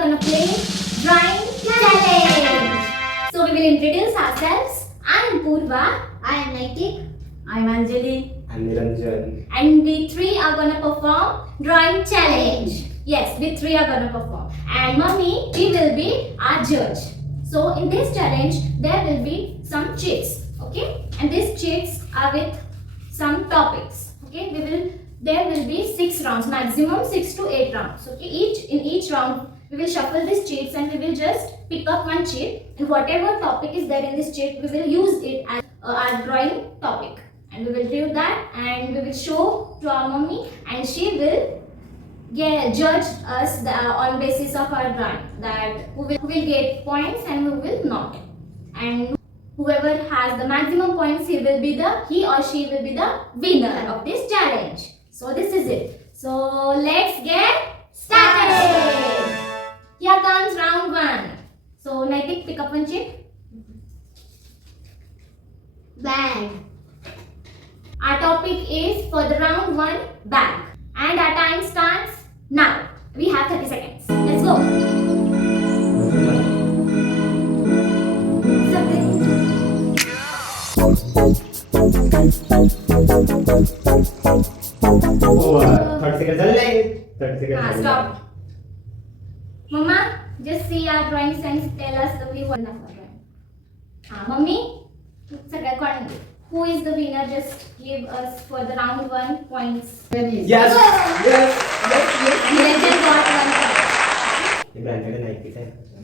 gonna play drawing challenge. So we will introduce ourselves. I am Purva. I am Naitik. I'm Anjali. I'm Niranjan. And we three are gonna perform drawing challenge. Yes, we three are gonna perform. And Mummy, we will be our judge. So in this challenge, there will be some cheats. Okay? And these cheats are with some topics. Okay? There will be 6 rounds, maximum 6 to 8 rounds. Okay? In each round, we will shuffle these cheats and we will just pick up one cheat. And whatever topic is there in this cheat, we will use it as our drawing topic. And we will do that and we will show to our mummy and she will judge us on basis of our drawing, that who will get points and who will not. And whoever has the maximum points, he or she will be the winner of this challenge. So this is it. So let's get started. Here comes round 1. So Naitik, pick up one chip. Bag. Our topic is for the round 1, bag. And our time starts now. We have 30 seconds. Let's go. Oh, 30 seconds are 30 seconds. Stop. Mama, just see our drawing sense. Tell us the view of our drawing. Mummy, who is the winner? Just give us for the round 1 points. Yes! Niranjan got 1 point. The brand is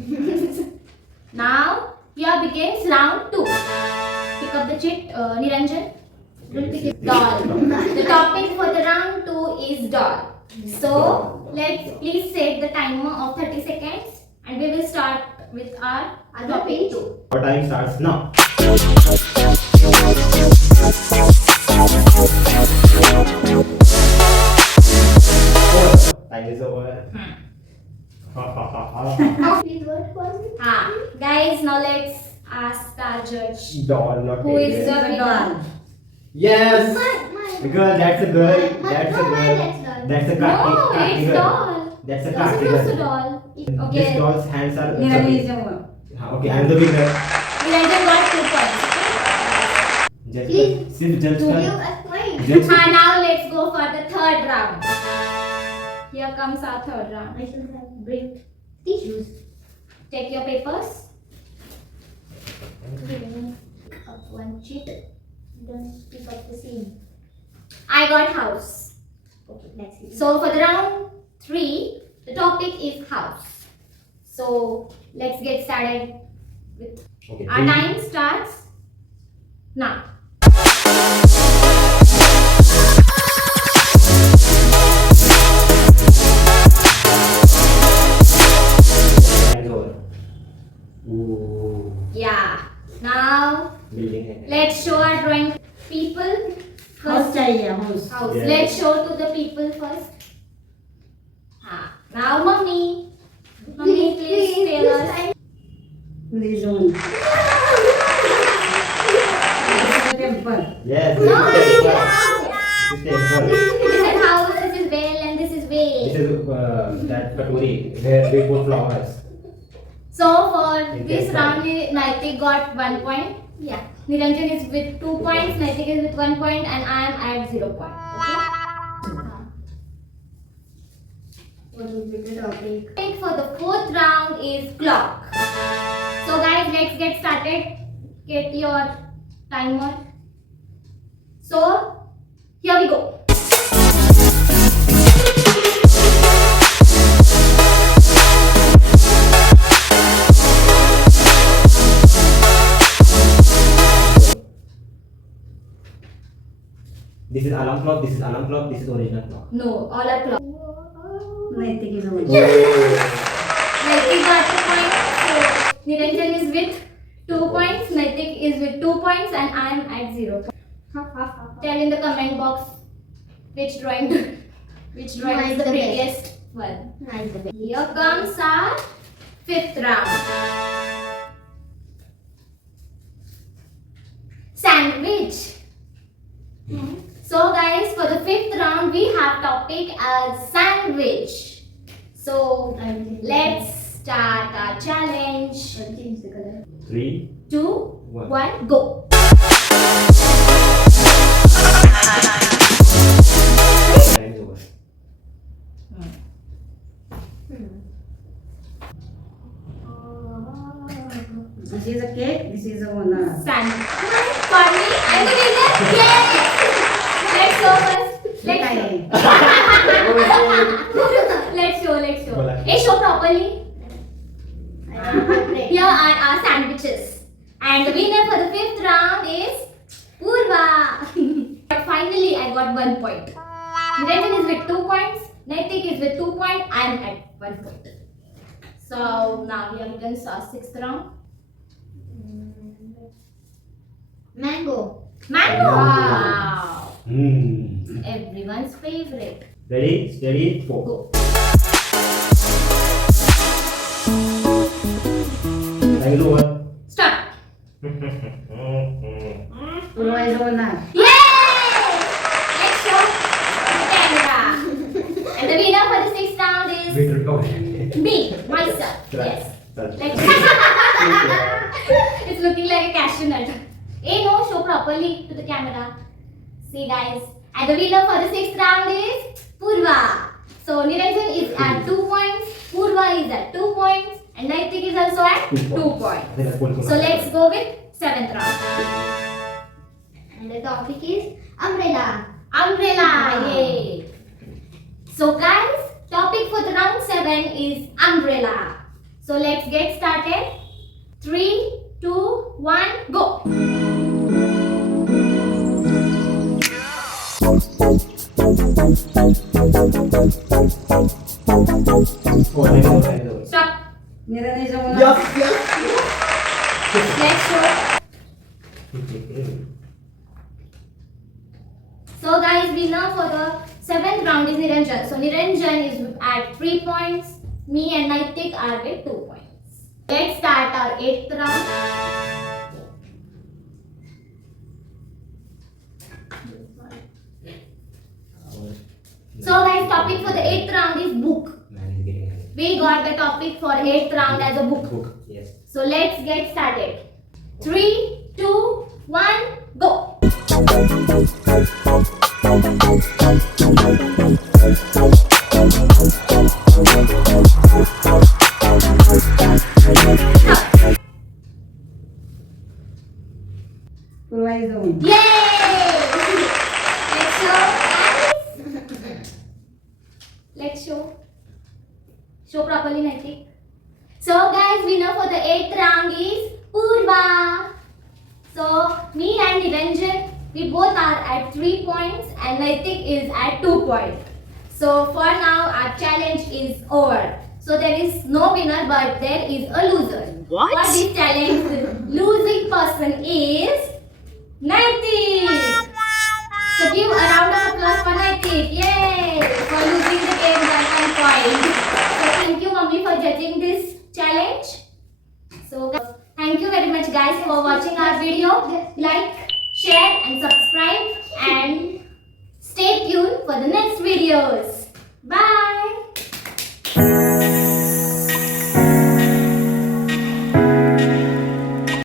90. Now, here begins round 2. Pick up the chit, Niranjan. Doll. The topic for the round 2 is doll. So, let's please set the timer of 30 seconds and we will start with our topic 2. Our time starts now. Time is over. Guys, now let's ask our judge. Doll, not Who is favorite. the winner? Yes! Mine. Girl, that's a girl. Mine. That's a No, mine, girl. that's That's a No, Kartik it's girl. doll. That's a It's Kartik also girl. doll. This Okay. doll's hands are Nirali is chubby. the one. Okay, I'm the winner. Niranjan got 2 points. Judge Please, Sid judge To her. give us points. Judge Now let's go for the 3rd round. Here comes our 3rd round. I should have bring tissues. Take your papers. Pick up one sheet. Don't pick up the scene. I got house. Okay, let's see. So for the round 3, the topic is house. So let's get started with Okay, our time starts now. Time is over. Ooh, Yeah. Now building है. let's show our drawing people House first. चाहिए house. House. Yes. Let's show to the people first. Now mummy. Mummy, please tell us. This one. Temple. Yes. No, this is it's temple. This is temple. This is house, this is well, and this is way. This is that katuri where we put flowers. So for You this get round, Naitik got 1 point. Yeah. Niranjan is with 2 points, Naitik is with 1 point, and I am at 0 point. Okay. What will be the topic? Topic for the 4th round is clock. So guys, let's get started. Get your timer. So here we go. This is alarm clock. This is alarm clock. This is original clock. No, all are clock. Naitik is the one. Naitik got 2 points. So Niranjan is with 2 points. Naitik is with 2 points, and I am at 0 points. Tell in the comment box which drawing is Mine the the prettiest one. Nice the best. Here comes our 5th round. Sandwich. So guys, for the 5th round we have topic as sandwich. So let's start our challenge. I'll change the color. 3, 2, 1. 1, go. Time is over. This is a cake, this is a owner. Sun. For me, I'm the winner. Yay! Let's show first. Let's show. Let's show. Bola. Hey, show properly. I don't have bread. Here are our sandwiches. And the winner for the 5th round is Purva. But finally, I got 1 point. Niranjan is with 2 points. Naitik is with 2 points. I am at 1 point. So now we are begins our 6th round. Mango. Mango. Wow. Wow. Everyone's favorite. Ready, steady, go. Go. Time is over. Stop. Purva is owner. Yay! Let's show the camera. And the winner for the 6th round is Wait, go. me, myself. Yes. Let's Like it's looking like a cashew nut. Hey, no, show properly to the camera. See, guys. And the winner for the 6th round is Purva. So Niranjan is at 2 points, Purva is at 2 points, and Naitik is also at 2 points. So let's go with 7th round. And the topic is umbrella. Umbrella. Wow. Yay. So guys, topic for the round 7 is umbrella. So let's get started. 3, 2, 1, go. Oh, time is over. Stop. Niran is owner. Yes. Let's show. So guys, winner for the 7th round is Niranjan. So Niranjan is at 3 points. Me and Naitik are with 2 points. Let's start our 8th round. So guys, topic for the 8th round is book. Man is getting angry. We got the topic for 8th round as a book. Book. Yes. So let's get started. 3, 2, 1, go. Purva is owner. Yay! Let's show, guys. Let's show. Show properly, Naitik. So guys, winner for the 8th round is Purva. So me and Niranjan, we both are at 3 points and Naitik is at 2 points. So for now, our challenge is over. So there is no winner, but there is a loser. What? For this challenge, the losing person is Naitik. So give a round of applause for Naitik. Yay! For losing the game by 1 point. So thank you, Mummy, for judging this challenge. So thank you very much, guys, for watching our video. Like, share, and subscribe, and stay tuned for the next videos. Bye.